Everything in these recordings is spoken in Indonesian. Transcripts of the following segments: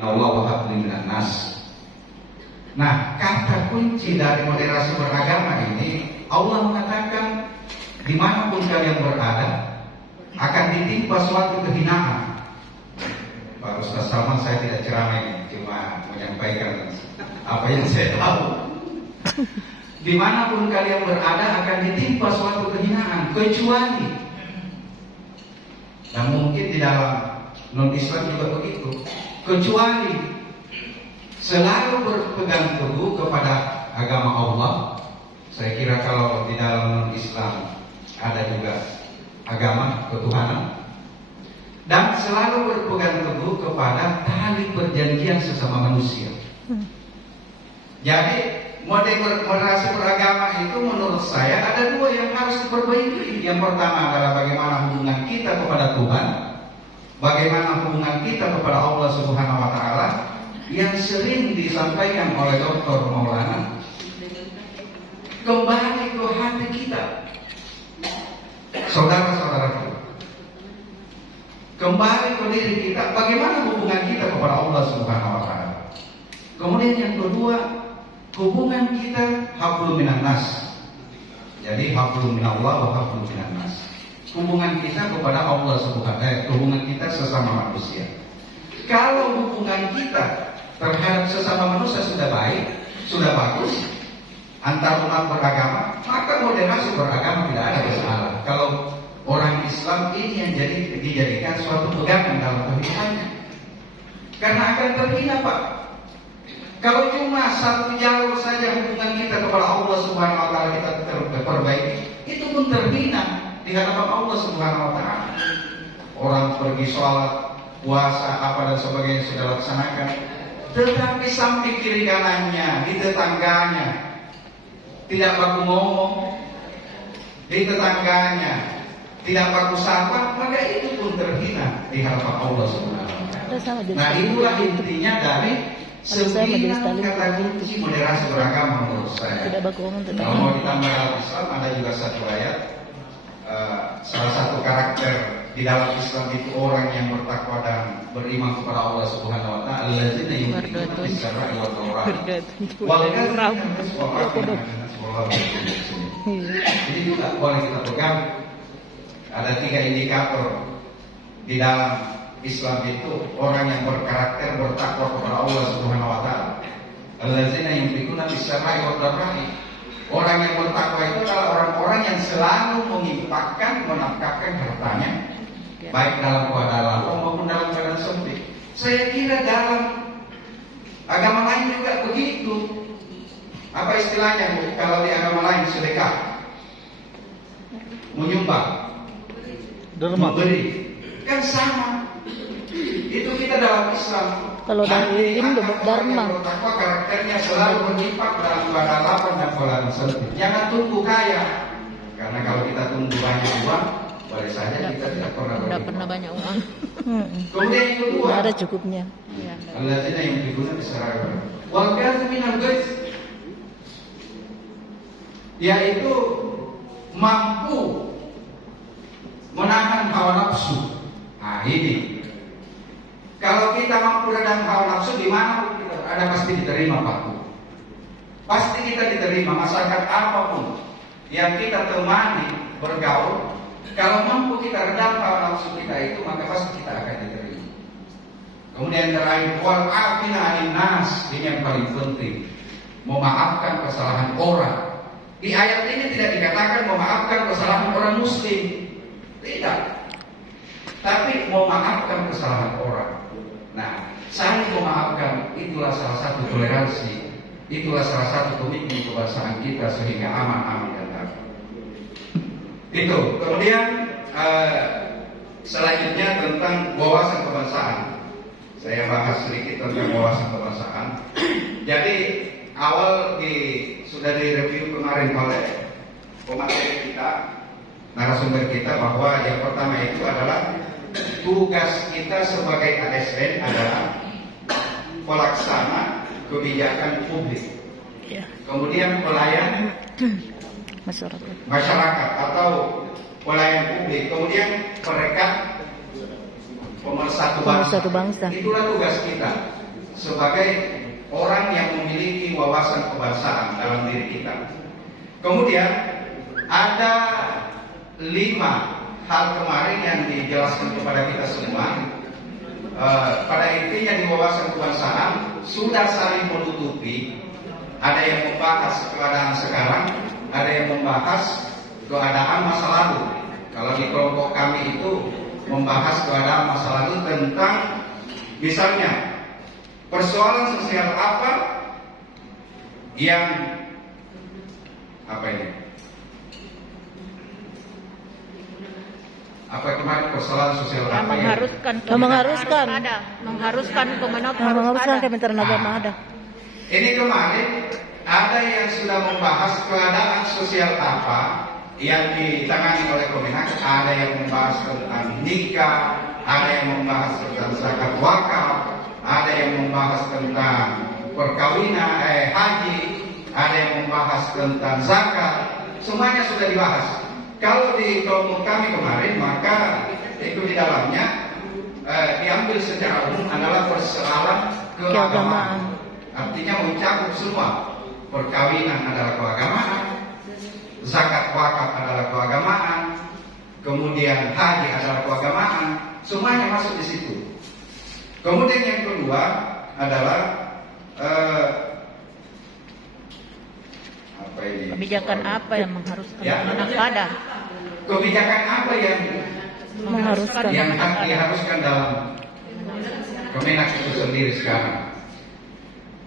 Allah wa habli minan nas. Nah, kata kunci dari moderasi beragama ini, Allah mengatakan dimanapun kalian berada akan ditimpa suatu kehinaan. Pak Ustaz Salman, saya tidak ceramah ini, cuma menyampaikan apa yang saya tahu. Dimanapun kalian berada akan ditimpa suatu kehinaan, kecuali, dan mungkin di dalam non-Islam juga begitu, kecuali selalu berpegang teguh kepada agama Allah. Saya kira kalau di dalam non-Islam ada juga agama ketuhanan, dan selalu berpegang teguh kepada tali perjanjian sesama manusia. Jadi moderasi beragama itu menurut saya ada dua yang harus diperbaiki. Yang pertama adalah bagaimana hubungan kita kepada Tuhan, bagaimana hubungan kita kepada Allah Subhanahu wa Ta'ala, yang sering disampaikan oleh Dr. Maulana, kembali ke hati kita, saudara-saudaraku, kembali ke diri kita, bagaimana hubungan kita kepada Allah Subhanahu wa Ta'ala. Kemudian yang kedua, hubungan kita hablum minan nas. Jadi hablum minallah wa hablum minan nas. Hubungan kita kepada Allah Subhanahu wa Ta'ala, hubungan kita sesama manusia. Kalau hubungan kita terhadap sesama manusia sudah baik, sudah bagus, antar umat beragama, maka moderasi beragama tidak ada masalah. Kalau orang Islam ini yang dijadikan suatu pegangan dalam kehidupannya, karena akan terhina, Pak. Kalau cuma satu jalur saja hubungan kita kepada Allah Subhanahu wa Ta'ala kita terperbaiki, itu pun terhina di hadapan Allah Subhanahu wa Ta'ala. Orang pergi sholat, puasa, apa dan sebagainya sudah laksanakan, tetapi samping kiri kanannya, di tetangganya tidak baku ngomong, di tetangganya tidak baku sapa, maka itu pun terhina di hadapan Allah Subhanahu wa Ta'ala. Nah, itulah intinya dari 9 kata kunci moderasi beragama menurut saya. Kalau mau ditambah dalam Islam, ada juga satu ayat, salah satu karakter di dalam Islam itu orang yang bertakwa dan beriman kepada Allah Subhanahu wa Ta'ala, allazina yu'minuna bis-sirri wad dharra. Jadi juga boleh kita pegang. Ada 3 indikator di dalam Islam itu, orang yang berkarakter bertakwa kepada Allah Subhanahu wa Ta'ala. Allazina yu'minuna bis-sirri wad dharra. Orang yang bertakwa itu adalah orang-orang yang selalu menginfakkan, menafkahkan hartanya, baik dalam keadaan lapang maupun dalam keadaan sempit. Saya kira dalam agama lain juga begitu. Apa istilahnya, Bu? Kalau di agama lain sedekah, menyumbang, memberi, kan sama. Itu kita dalam Islam. Kalau dari Indo Dharma, bertakwa karakternya selalu menyimak dalam keadaan lapang dan keadaan sempit. Jangan tunggu kaya, karena kalau kita tunggu banyak uang, boleh saja kita tidak pernah banyak uang. Kemudian yang kedua, ada cukupnya. allazina yunfiquna bis-sirri wal kadhimina al-ghaiz, yaitu mampu menahan hawa nafsu. Nah, ini kalau kita mampu menahan hawa nafsu, di mana kita ada pasti diterima, Pak. Pasti kita diterima. Masyarakat apapun yang kita temani, bergaul, kalau mampu kita redam hawa nafsu kita itu, maka pasti kita akan diterima. Kemudian terakhir, wal afina 'anil nas, ini yang paling penting, memaafkan kesalahan orang. Di ayat ini tidak dikatakan memaafkan kesalahan orang muslim, tidak, tapi memaafkan kesalahan orang. Nah, saling memaafkan itulah salah satu toleransi, itulah salah satu komitmen kebangsaan kita sehingga aman, aman dan damai. Itu. Kemudian selanjutnya tentang wawasan kebangsaan. Saya bahas sedikit tentang wawasan kebangsaan. Jadi awal sudah direview kemarin oleh pemateri kita, narasumber kita, bahwa yang pertama itu adalah tugas kita sebagai ASN adalah pelaksana kebijakan publik. Kemudian pelayan masyarakat atau pelayan publik. Kemudian perekat pemersatu bangsa. Itulah tugas kita. sebagai orang yang memiliki wawasan kebangsaan dalam diri kita. Kemudian ada 5 hal kemarin yang dijelaskan kepada kita semua. Pada intinya di wawasan kebangsaan sudah saling menutupi. Ada yang membahas keadaan sekarang, ada yang membahas keadaan masa lalu. Kalau di kelompok kami itu membahas keadaan masa lalu tentang misalnya persoalan sosial apa yang kemarin persoalan sosial apa yang mengharuskan Kemenak Nah, Kementerian Agama ada. Ini kemarin ada yang sudah membahas keadaan sosial apa yang ditangani oleh Kemenak. Ada yang membahas tentang nikah, ada yang membahas tentang zakat wakaf, ada yang membahas tentang perkawinan, haji, ada yang membahas tentang zakat. Semuanya sudah dibahas. Kalau di kelompok kami kemarin, maka itu di dalamnya diambil secara umum adalah persoalan keagamaan. Artinya mencakup semua. Perkawinan adalah keagamaan, zakat wakaf adalah keagamaan, kemudian haji adalah keagamaan, semuanya masuk di situ. Kemudian yang kedua adalah kebijakan apa yang mengharuskan anak ada? Kebijakan apa yang diharuskan dalam Kemenak itu sendiri sekarang?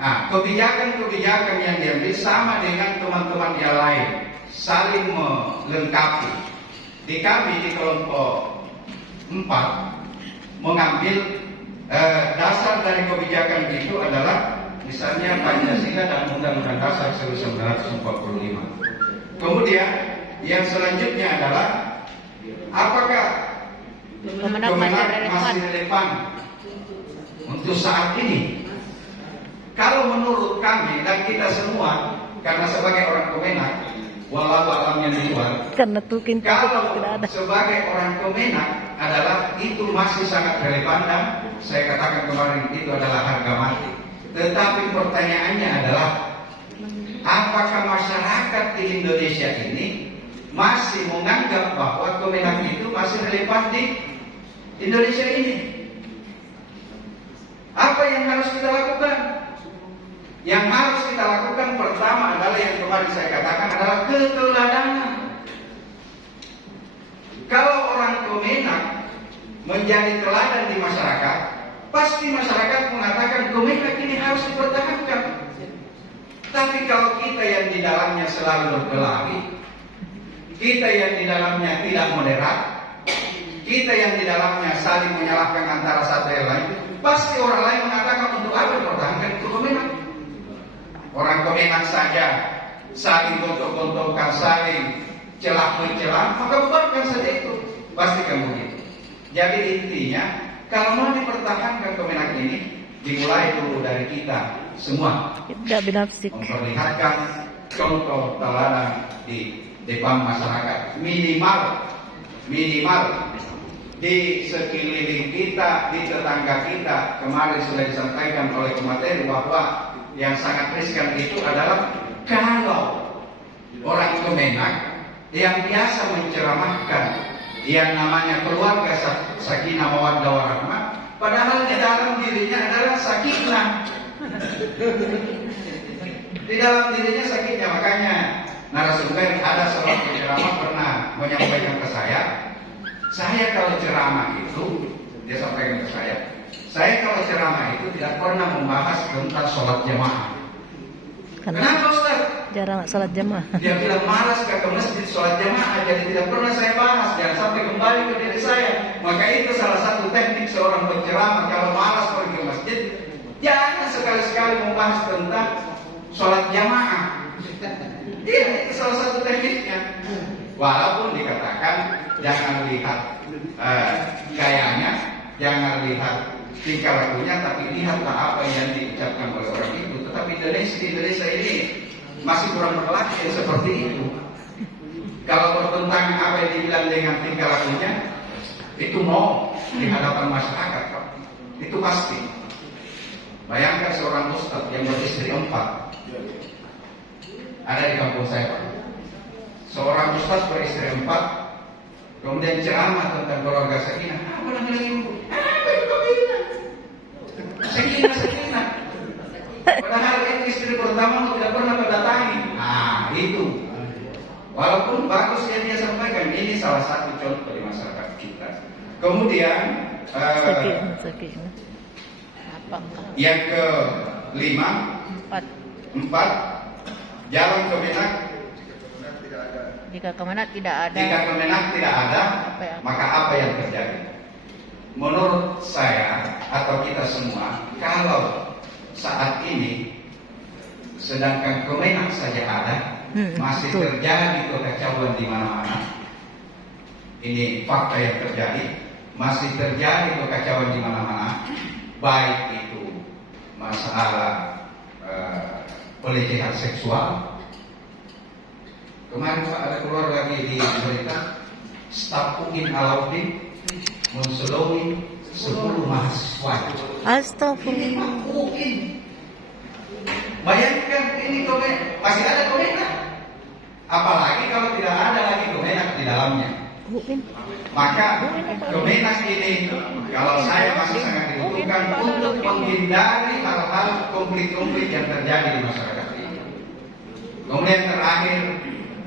Kebijakan-kebijakan yang diambil sama dengan teman-teman yang lain, saling melengkapi. Di kami di kelompok 4 mengambil dasar dari kebijakan itu adalah misalnya Pancasila dan Undang-Undang Dasar 1945. Kemudian yang selanjutnya adalah apakah Kemenak masih relevan untuk saat ini? Kalau menurut kami dan kita semua, karena sebagai orang Kemenak, walau alamnya di luar, kalau sebagai orang Kemenak adalah itu masih sangat relevan dan saya katakan kemarin itu adalah harga mati. Tetapi pertanyaannya adalah apakah masyarakat di Indonesia ini masih menganggap bahwa Kemenak itu masih relevan di Indonesia ini? Apa yang harus kita lakukan? Yang harus kita lakukan pertama adalah yang kemarin saya katakan adalah keteladanan. Kalau orang Kemenak menjadi teladan di masyarakat, pasti masyarakat mengatakan Kemenak ini harus dipertahankan. Tapi kalau kita yang di dalamnya selalu berkelahi, kita yang di dalamnya tidak moderat, kita yang di dalamnya saling menyalahkan antara satu yang lain, pasti orang lain mengatakan untuk apa dipertahankan itu Kemenak. Orang Kemenak saja saling gontok-gontokan, saling celah-mencelah, maka bubarkan saja itu. Pastikan begitu. Jadi intinya, kalau mau dipertahankan Kemenak ini, dimulai dulu dari kita semua. Tidak binafsik. Memperlihatkan contoh teladan di depan masyarakat. Minimal di sekeliling kita, di tetangga kita. Kemarin sudah disampaikan oleh pemateri bahwa yang sangat riskan itu adalah kalau orang Kemenak yang biasa menceramahkan yang namanya keluarga sakinah mawaddah warahmah, padahal di dalam dirinya adalah sakinah. Di dalam dirinya sakitnya. Makanya narasumber ada seorang penceramah pernah menyampaikan ke saya kalau ceramah itu, dia sampaikan ke saya kalau ceramah itu tidak pernah membahas tentang sholat jamaah. Kenapa Ustaz? Jarang sholat jamaah. Dia bilang malas ke masjid sholat jamaah, jadi tidak pernah saya bahas. Jangan sampai kembali ke diri saya. Maka itu salah satu teknik seorang penceramah kalau malas pergi ke masjid, jangan sekali-sekali membahas tentang sholat jamaah. Iya, itu salah satu tekniknya. Walaupun dikatakan jangan lihat gayanya, jangan lihat tingkah lakunya, tapi lihatlah apa yang diucapkan oleh orang itu. Tetapi Indonesia ini masih kurang berlaku yang seperti itu. Kalau bertentangan apa yang dibilang dengan tingkah lakunya, itu mau di hadapan masyarakat, itu pasti. Bayangkan seorang ustaz yang beristri 4. Ada di kampung saya, Pak. Seorang ustaz beristri 4, kemudian ceramah tentang keluarga sakinah. Apa lagi? Apa itu sakinah? Sakinah. Padahal itu istri pertama tidak pernah mendatangi. Nah, itu. Walaupun bagus yang dia sampaikan, ini salah satu contoh di masyarakat kita. Kemudian Sakinah. Apakah? Yang kelima, 4, jalan kemenak. Jika kemenak tidak ada. Jika kemenak tidak ada, maka apa yang terjadi? Menurut saya atau kita semua, kalau saat ini sedangkan kemenak saja ada, masih betul. terjadi kekacauan di mana-mana. Ini fakta yang terjadi, masih terjadi kekacauan di mana-mana, baik itu masalah pelecehan seksual. Kemarin Pak ada keluar lagi di berita, staf UIN Alauddin menselomi 10 mahasiswa. Astagfirullah. UIN. Bayangkan ini masih ada kemenak. Apalagi kalau tidak ada lagi kemenak di dalamnya. Maka kemenak ini kalau saya masih sangat dibutuhkan untuk menghindari hal-hal konflik-konflik yang terjadi di masyarakat ini. Kemudian terakhir,